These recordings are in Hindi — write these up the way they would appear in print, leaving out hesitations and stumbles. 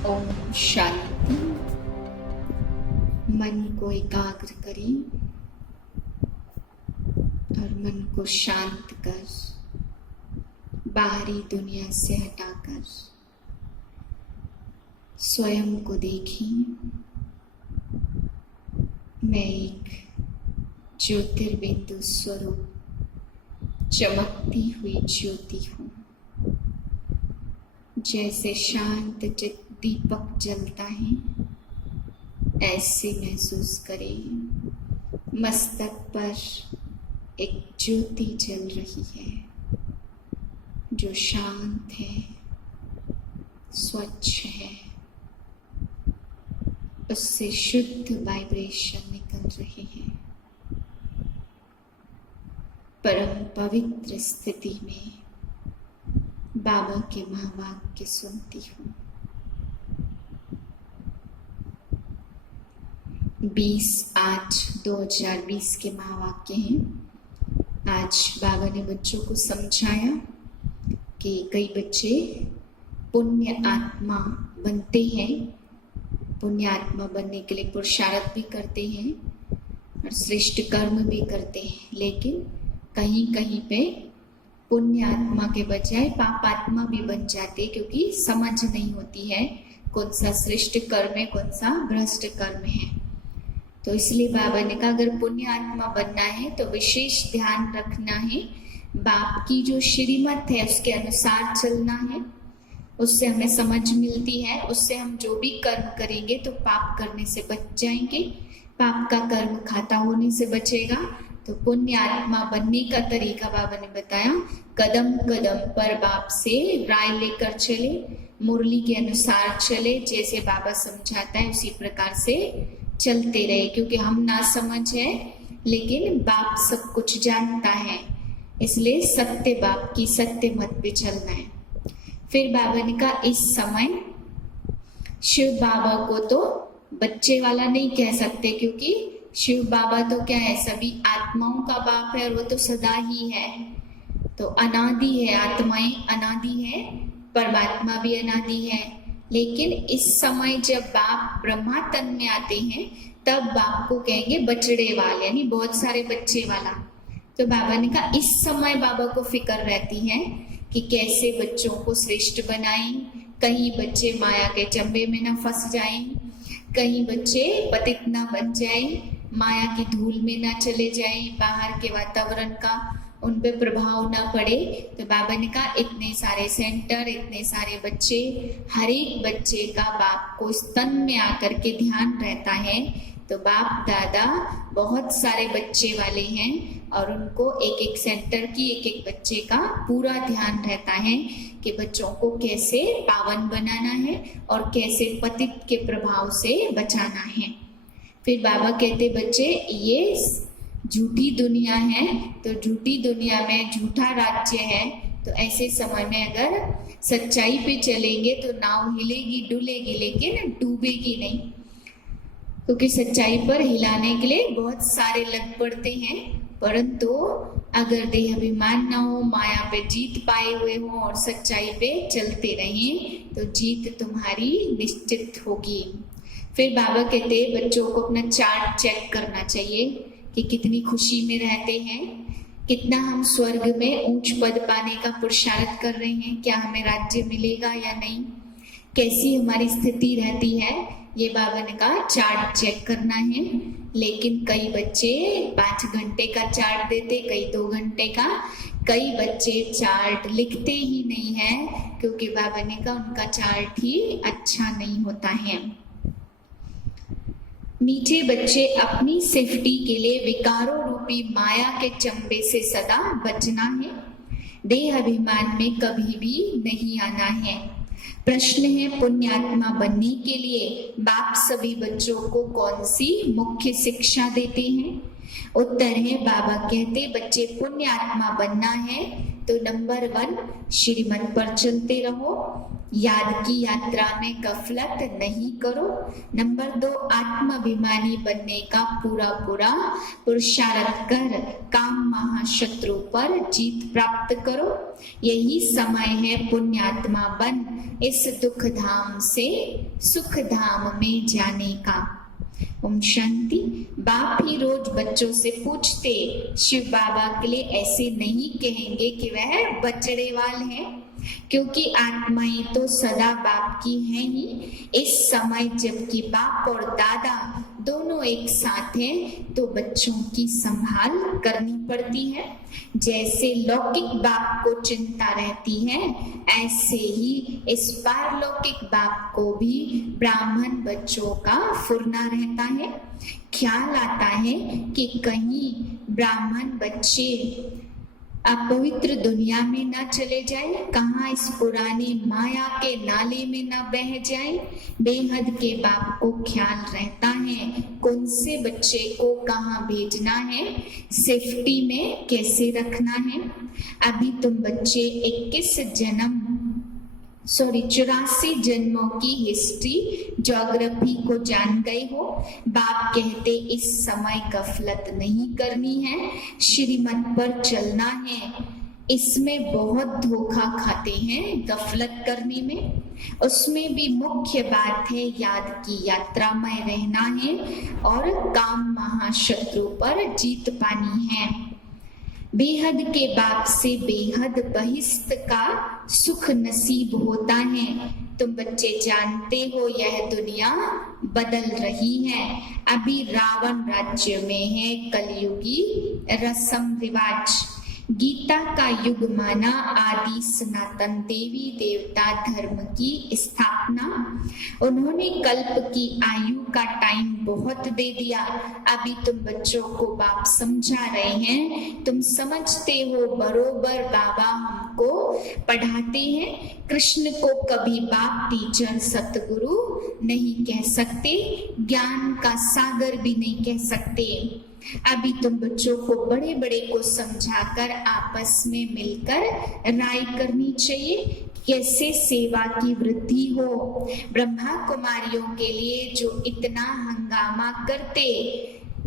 ओम शांति। मन को एकाग्र करें और मन को शांत कर बाहरी दुनिया से हटाकर स्वयं को देखें। मैं एक ज्योतिर्बिंदु स्वरूप चमकती हुई ज्योति हूँ। जैसे शांत चित्त दीपक जलता है, ऐसे महसूस करें मस्तक पर एक ज्योति जल रही है जो शांत है, स्वच्छ है। उससे शुद्ध वाइब्रेशन निकल रही है। परम पवित्र स्थिति में बाबा के महावाक्य सुनती हूँ। 20/8/2020 के महावाक्य हैं। आज बाबा ने बच्चों को समझाया कि कई बच्चे पुण्य आत्मा बनते हैं, पुण्य आत्मा बनने के लिए पुरुषार्थ भी करते हैं और श्रेष्ठ कर्म भी करते हैं, लेकिन कहीं कहीं पे पुण्य आत्मा के बजाय पाप आत्मा भी बन जाते, क्योंकि समझ नहीं होती है कौन सा श्रेष्ठ कर्म है, कौन सा भ्रष्ट कर्म है। तो इसलिए बाबा ने कहा अगर पुण्य आत्मा बनना है तो विशेष ध्यान रखना है, बाप की जो श्रीमत है उसके अनुसार चलना है। उससे हमें समझ मिलती है, उससे हम जो भी कर्म करेंगे तो पाप करने से बच जाएंगे, पाप का कर्म खाता होने से बचेगा। तो पुण्य आत्मा बनने का तरीका बाबा ने बताया, कदम कदम पर बाप से राय लेकर चले, मुरली के अनुसार चले, जैसे बाबा समझाता है उसी प्रकार से चलते रहे। क्योंकि हम ना समझ है लेकिन बाप सब कुछ जानता है, इसलिए सत्य बाप की सत्य मत पे चलना है। फिर बाबा ने कहा इस समय शिव बाबा को तो बच्चे वाला नहीं कह सकते, क्योंकि शिव बाबा तो क्या है, सभी आत्माओं का बाप है और वो तो सदा ही है, तो अनादि है। आत्माएं अनादि है, परमात्मा भी अनादि है। लेकिन इस समय जब बाप ब्रह्मा तन में आते हैं तब बाप को कहेंगे बछड़े वाले, यानी बहुत सारे बच्चे वाला। तो बाबा ने कहा इस समय बाबा को फिक्र रहती है कि कैसे बच्चों को श्रेष्ठ बनाएं, कहीं बच्चे माया के चंबे में न फंस जाएं, कहीं बच्चे पतित न बन जाएं, माया की धूल में न चले जाएं, बाहर के वातावरण का उन पे प्रभाव न पड़े। तो बाबा ने कहा इतने सारे सेंटर, इतने सारे बच्चे, हर एक बच्चे का बाप को स्तन में आकर के ध्यान रहता है। तो बाप दादा बहुत सारे बच्चे वाले हैं और उनको एक एक सेंटर की एक एक बच्चे का पूरा ध्यान रहता है कि बच्चों को कैसे पावन बनाना है और कैसे पतित के प्रभाव से बचाना है। फिर बाबा कहते बच्चे ये झूठी दुनिया है, तो झूठी दुनिया में झूठा राज्य है, तो ऐसे समय में अगर सच्चाई पे चलेंगे तो नाव हिलेगी डुलेगी लेकिन डूबेगी नहीं, क्योंकि सच्चाई पर हिलाने के लिए बहुत सारे लग पड़ते हैं। परंतु अगर देह अभिमान ना हो, माया पे जीत पाए हुए हो और सच्चाई पे चलते रहें तो जीत तुम्हारी निश्चित होगी। फिर बाबा कहते हैं बच्चों को अपना चार्ट चेक करना चाहिए कि कितनी खुशी में रहते हैं, कितना हम स्वर्ग में ऊंच पद पाने का पुरुषार्थ कर रहे हैं, क्या हमें राज्य मिलेगा या नहीं, कैसी हमारी स्थिति रहती है, ये बाबा ने कहा चार्ट चेक करना है। लेकिन कई बच्चे 5 घंटे का चार्ट देते, कई 2 घंटे का, कई बच्चे चार्ट लिखते ही नहीं है, क्योंकि बाबा ने कहा उनका चार्ट ही अच्छा नहीं होता है। मीठे बच्चे अपनी सेफ्टी के लिए विकारों रूपी माया के चंबे से सदा बचना है, देह अभिमान में कभी भी नहीं आना है। प्रश्न है पुण्यात्मा बनने के लिए बाप सभी बच्चों को कौन सी मुख्य शिक्षा देते हैं? उत्तर है बाबा कहते बच्चे पुण्यात्मा बनना है तो नंबर 1 श्रीमत पर चलते रहो, याद की यात्रा में गफलत नहीं करो। नंबर 2 आत्माभिमानी बनने का पूरा पुरुषार्थ कर काम महाशत्रु पर जीत प्राप्त करो। यही समय है पुण्यात्मा बन इस दुख धाम से सुख धाम में जाने का। ओम शांति। बाप ही रोज बच्चों से पूछते, शिव बाबा के लिए ऐसे नहीं कहेंगे कि वह बचड़ेवाल है, क्योंकि आत्माएं तो सदा बाप की हैं ही। इस समय जबकि बाप और दादा दोनों एक साथ हैं तो बच्चों की संभाल करनी पड़ती है। जैसे लौकिक बाप को चिंता रहती है, ऐसे ही इस पारलौकिक बाप को भी ब्राह्मण बच्चों का फुरना रहता है। ख्याल आता है कि कहीं ब्राह्मण बच्चे अपवित्र दुनिया में न चले जाए, कहाँ इस पुराने माया के नाले में न बह जाए। बेहद के बाप को ख्याल रहता है कौन से बच्चे को कहाँ भेजना है, सेफ्टी में कैसे रखना है। अभी तुम बच्चे 84 जन्मों की हिस्ट्री ज्योग्राफी को जान गए हो। बाप कहते इस समय गफलत नहीं करनी है, श्रीमत पर चलना है। इसमें बहुत धोखा खाते हैं गफलत करने में। उसमें भी मुख्य बात है याद की यात्रा में रहना है और काम महाशत्रु पर जीत पानी है। बेहद के बाप से बेहद बहिष्ठ का सुख नसीब होता है। तुम बच्चे जानते हो यह दुनिया बदल रही है। अभी रावण राज्य में है कलयुगी रस्म रिवाज। गीता का युग माना आदि सनातन देवी देवता धर्म की स्थापना। उन्होंने कल्प की आयु का टाइम बहुत दे दिया। अभी तुम बच्चों को बाप समझा रहे हैं। तुम समझते हो बरोबर बाबा हमको पढ़ाते हैं। कृष्ण को कभी बाप टीचर सतगुरु नहीं कह सकते, ज्ञान का सागर भी नहीं कह सकते। अभी तुम बच्चों को बड़े बड़े को समझाकर आपस में मिलकर राय करनी चाहिए कैसे सेवा की वृद्धि हो। ब्रह्मा कुमारियों के लिए जो इतना हंगामा करते,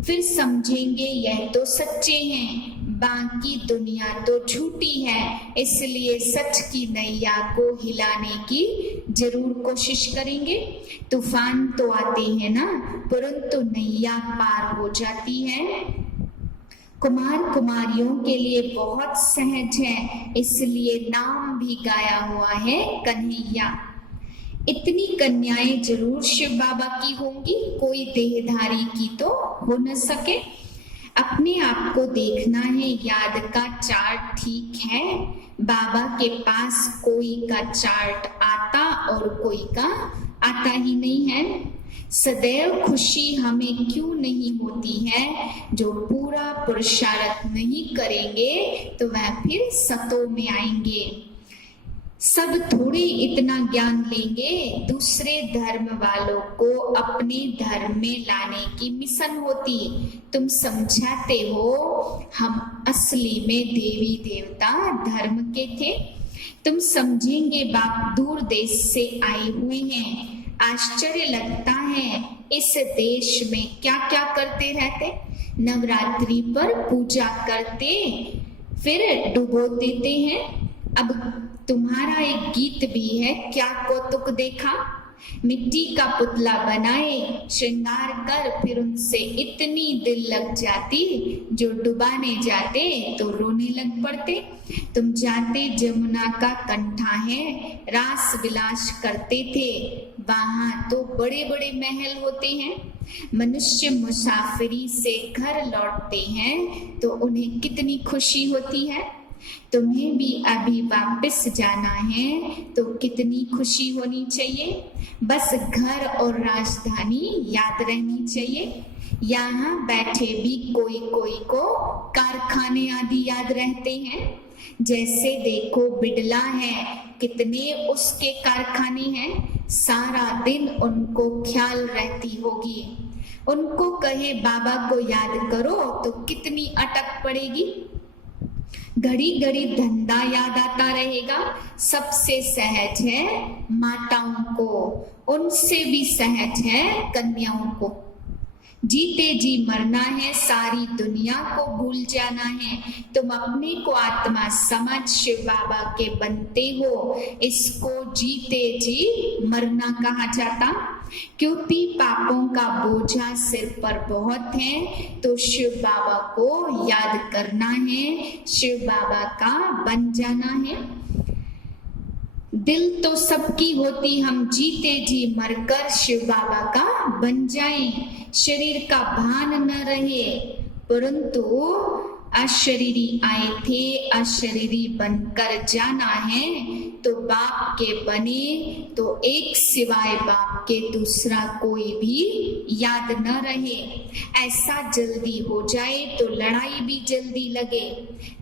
फिर समझेंगे यह तो सच्चे हैं, बाकी दुनिया तो झूठी है। इसलिए सच की नैया को हिलाने की जरूर कोशिश करेंगे। तूफान तो आते हैं ना, परंतु नैया पार हो जाती है। कुमार कुमारियों के लिए बहुत सहज है, इसलिए नाम भी गाया हुआ है कन्हैया। इतनी कन्याएं जरूर शिव बाबा की होंगी, कोई देहधारी की तो हो न सके। अपने आप को देखना है, याद का चार्ट ठीक है। बाबा के पास कोई का चार्ट आता और कोई का आता ही नहीं है। सदैव खुशी हमें क्यों नहीं होती है? जो पूरा पुरुषार्थ नहीं करेंगे तो वह फिर सतों में आएंगे। सब थोड़ी इतना ज्ञान लेंगे। दूसरे धर्म वालों को अपने धर्म में लाने की मिशन होती। तुम समझाते हो हम असली में देवी देवता धर्म के थे। तुम समझेंगे बाप दूर देश से आए हुए हैं। आश्चर्य लगता है इस देश में क्या क्या करते रहते। नवरात्रि पर पूजा करते, फिर डुबो देते हैं। अब तुम्हारा एक गीत भी है, क्या कौतुक देखा। मिट्टी का पुतला बनाए, श्रृंगार कर, फिर उनसे इतनी दिल लग जाती, जो डुबाने जाते तो रोने लग पड़ते। तुम जाते जमुना का कंठा है, रास विलास करते थे। वहां तो बड़े बड़े महल होते हैं। मनुष्य मुसाफिरी से घर लौटते हैं तो उन्हें कितनी खुशी होती है। तुम्हें भी अभी वापस जाना है तो कितनी खुशी होनी चाहिए। बस घर और राजधानी याद रहनी चाहिए। यहाँ बैठे भी कोई कोई को कारखाने आदि याद रहते हैं। जैसे देखो बिड़ला है, कितने उसके कारखाने हैं। सारा दिन उनको ख्याल रहती होगी। उनको कहे बाबा को याद करो तो कितनी अटक पड़ेगी। घड़ी घड़ी धंधा याद आता रहेगा। सबसे सहज है माताओं को, उनसे भी सहज है कन्याओं को। जीते जी मरना है, सारी दुनिया को भूल जाना है। तुम अपने को आत्मा समझ शिव बाबा के बनते हो, इसको जीते जी मरना कहा जाता। क्योंकि पापों का बोझा सिर पर बहुत है, तो शिव बाबा को याद करना है, शिव बाबा का बन जाना है। दिल तो सबकी होती, हम जीते जी मरकर शिव बाबा का बन जाएं। शरीर का भान न रहे, परंतु अशरीरी आए थे, अशरीरी बनकर जाना है। तो बाप के बने तो एक सिवाय बाप के दूसरा कोई भी याद न रहे। ऐसा जल्दी हो जाए तो लड़ाई भी जल्दी लगे।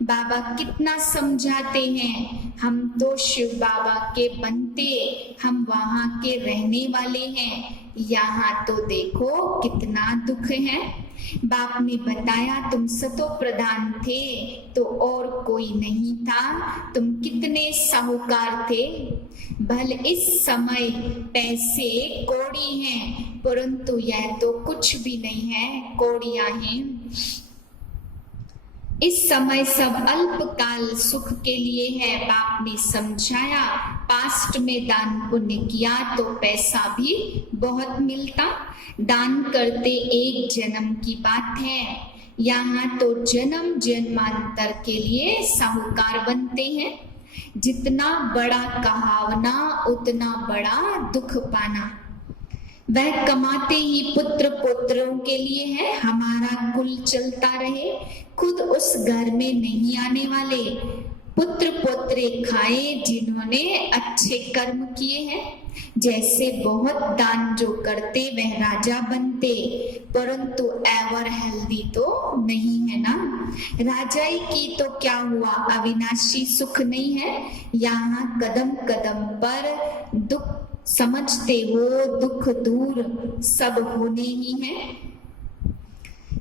बाबा कितना समझाते हैं, हम तो शिव बाबा के बनते, हम वहां के रहने वाले हैं। यहाँ तो देखो कितना दुख है। बाप ने बताया तुम सतो प्रधान थे तो और कोई नहीं था, तुम कितने साहूकार थे। भल इस समय पैसे कौड़ी हैं, परंतु यह तो कुछ भी नहीं है, कौड़ियां हैं। इस समय सब अल्पकाल सुख के लिए है। बाप ने समझाया, पास्ट में दान पुण्य किया तो पैसा भी बहुत मिलता। दान करते एक जन्म की बात है, यहाँ तो जन्म जन्मांतर के लिए साहूकार बनते हैं। जितना बड़ा कहावना उतना बड़ा दुख पाना। वह कमाते ही पुत्र पुत्रों के लिए है, हमारा कुल चलता रहे। खुद उस घर में नहीं आने वाले, पुत्र पोत्रे खाए जिन्होंने अच्छे कर्म किए हैं। जैसे बहुत दान जो करते वह राजा बनते, परंतु एवर हेल्दी तो नहीं है ना। राजाई की तो क्या हुआ, अविनाशी सुख नहीं है। यहाँ कदम कदम पर दुख समझते हो, दुख दूर सब होने ही है।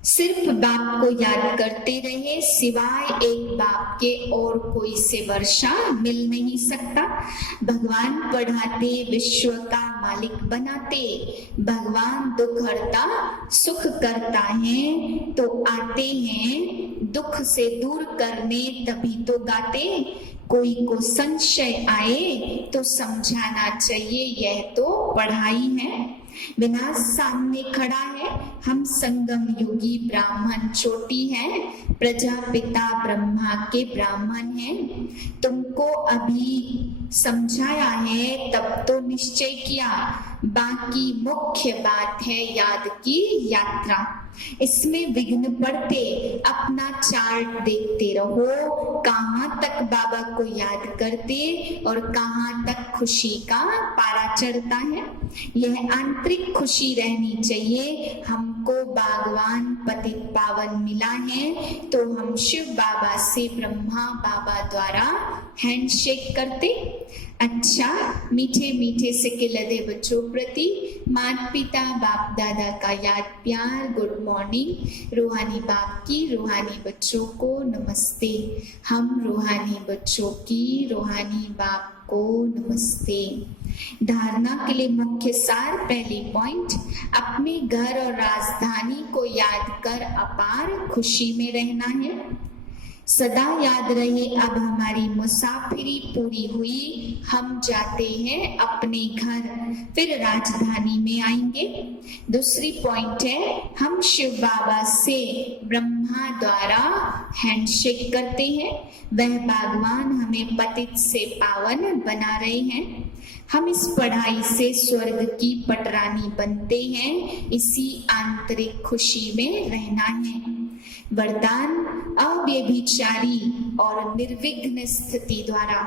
सिर्फ बाप को याद करते रहे, सिवाय एक बाप के और कोई से वर्षा मिल नहीं सकता। भगवान पढ़ाते, विश्व का मालिक बनाते। भगवान दुख हरता सुख करता है, तो आते हैं दुख से दूर करने, तभी तो गाते। कोई को संशय आए तो समझाना चाहिए, यह तो पढ़ाई है। विनाश सामने खड़ा है, हम संगम युगी ब्राह्मण चोटी हैं, प्रजापिता ब्रह्मा के ब्राह्मण हैं। तुमको अभी समझाया है तब तो निश्चय किया, बाकी मुख्य बात है याद की यात्रा। इसमें विघ्न पड़ते, अपना चार्ट देखते रहो, कहाँ तक बाबा को याद करते और कहाँ तक खुशी का पारा चढ़ता है। यह आंतरिक खुशी रहनी चाहिए। हमको बागवान पतित पावन मिला है, तो हम शिव बाबा से ब्रह्मा बाबा द्वारा हैंडशेक करते। अच्छा, मीठे मीठे से लदे बच्चों प्रति माता पिता बाप दादा का याद प्यार, गुड मॉर्निंग। रूहानी बाप की रूहानी बच्चों को नमस्ते। हम रूहानी बच्चों की रूहानी बाप को नमस्ते। धारणा के लिए मुख्य सार, पहली पॉइंट, अपने घर और राजधानी को याद कर अपार खुशी में रहना है। सदा याद रहे, अब हमारी मुसाफिरी पूरी हुई, हम जाते हैं अपने घर, फिर राजधानी में आएंगे। दूसरी पॉइंट है, हम शिव बाबा से ब्रह्मा द्वारा हैंडशेक करते हैं। वह भगवान हमें पतित से पावन बना रहे हैं। हम इस पढ़ाई से स्वर्ग की पटरानी बनते हैं। इसी आंतरिक खुशी में रहना है। वरदान, अव्यभिचारी और निर्विघ्न स्थिति द्वारा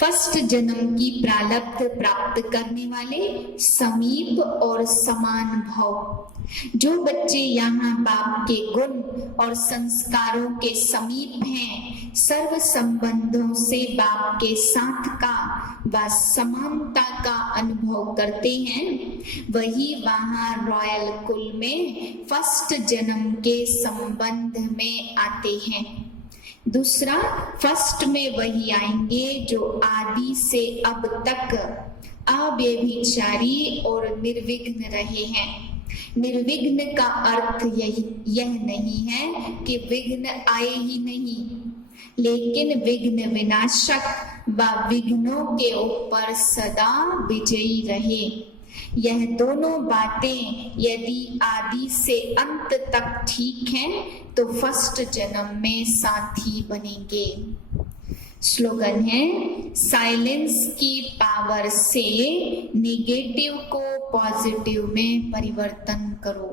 फर्स्ट जन्म की प्रारब्ध प्राप्त करने वाले समीप और समान भाव। जो बच्चे यहाँ बाप के गुण और संस्कारों के समीप हैं, सर्व संबंधों से बाप के साथ का व समानता का अनुभव करते हैं, वही वहाँ रॉयल कुल में फर्स्ट जन्म के संबंध में आते हैं। दूसरा, फर्स्ट में वही आएंगे जो आदि से अब तक अव्यभिचारी और निर्विघ्न रहे हैं। निर्विघ्न का अर्थ यह नहीं है कि विघ्न आए ही नहीं, लेकिन विघ्न विनाशक व विघ्नों के ऊपर सदा विजयी रहे। यह दोनों बातें यदि आदि से अंत तक ठीक हैं तो फर्स्ट जन्म में साथी बनेंगे। स्लोगन है, साइलेंस की पावर से नेगेटिव को पॉजिटिव में परिवर्तन करो।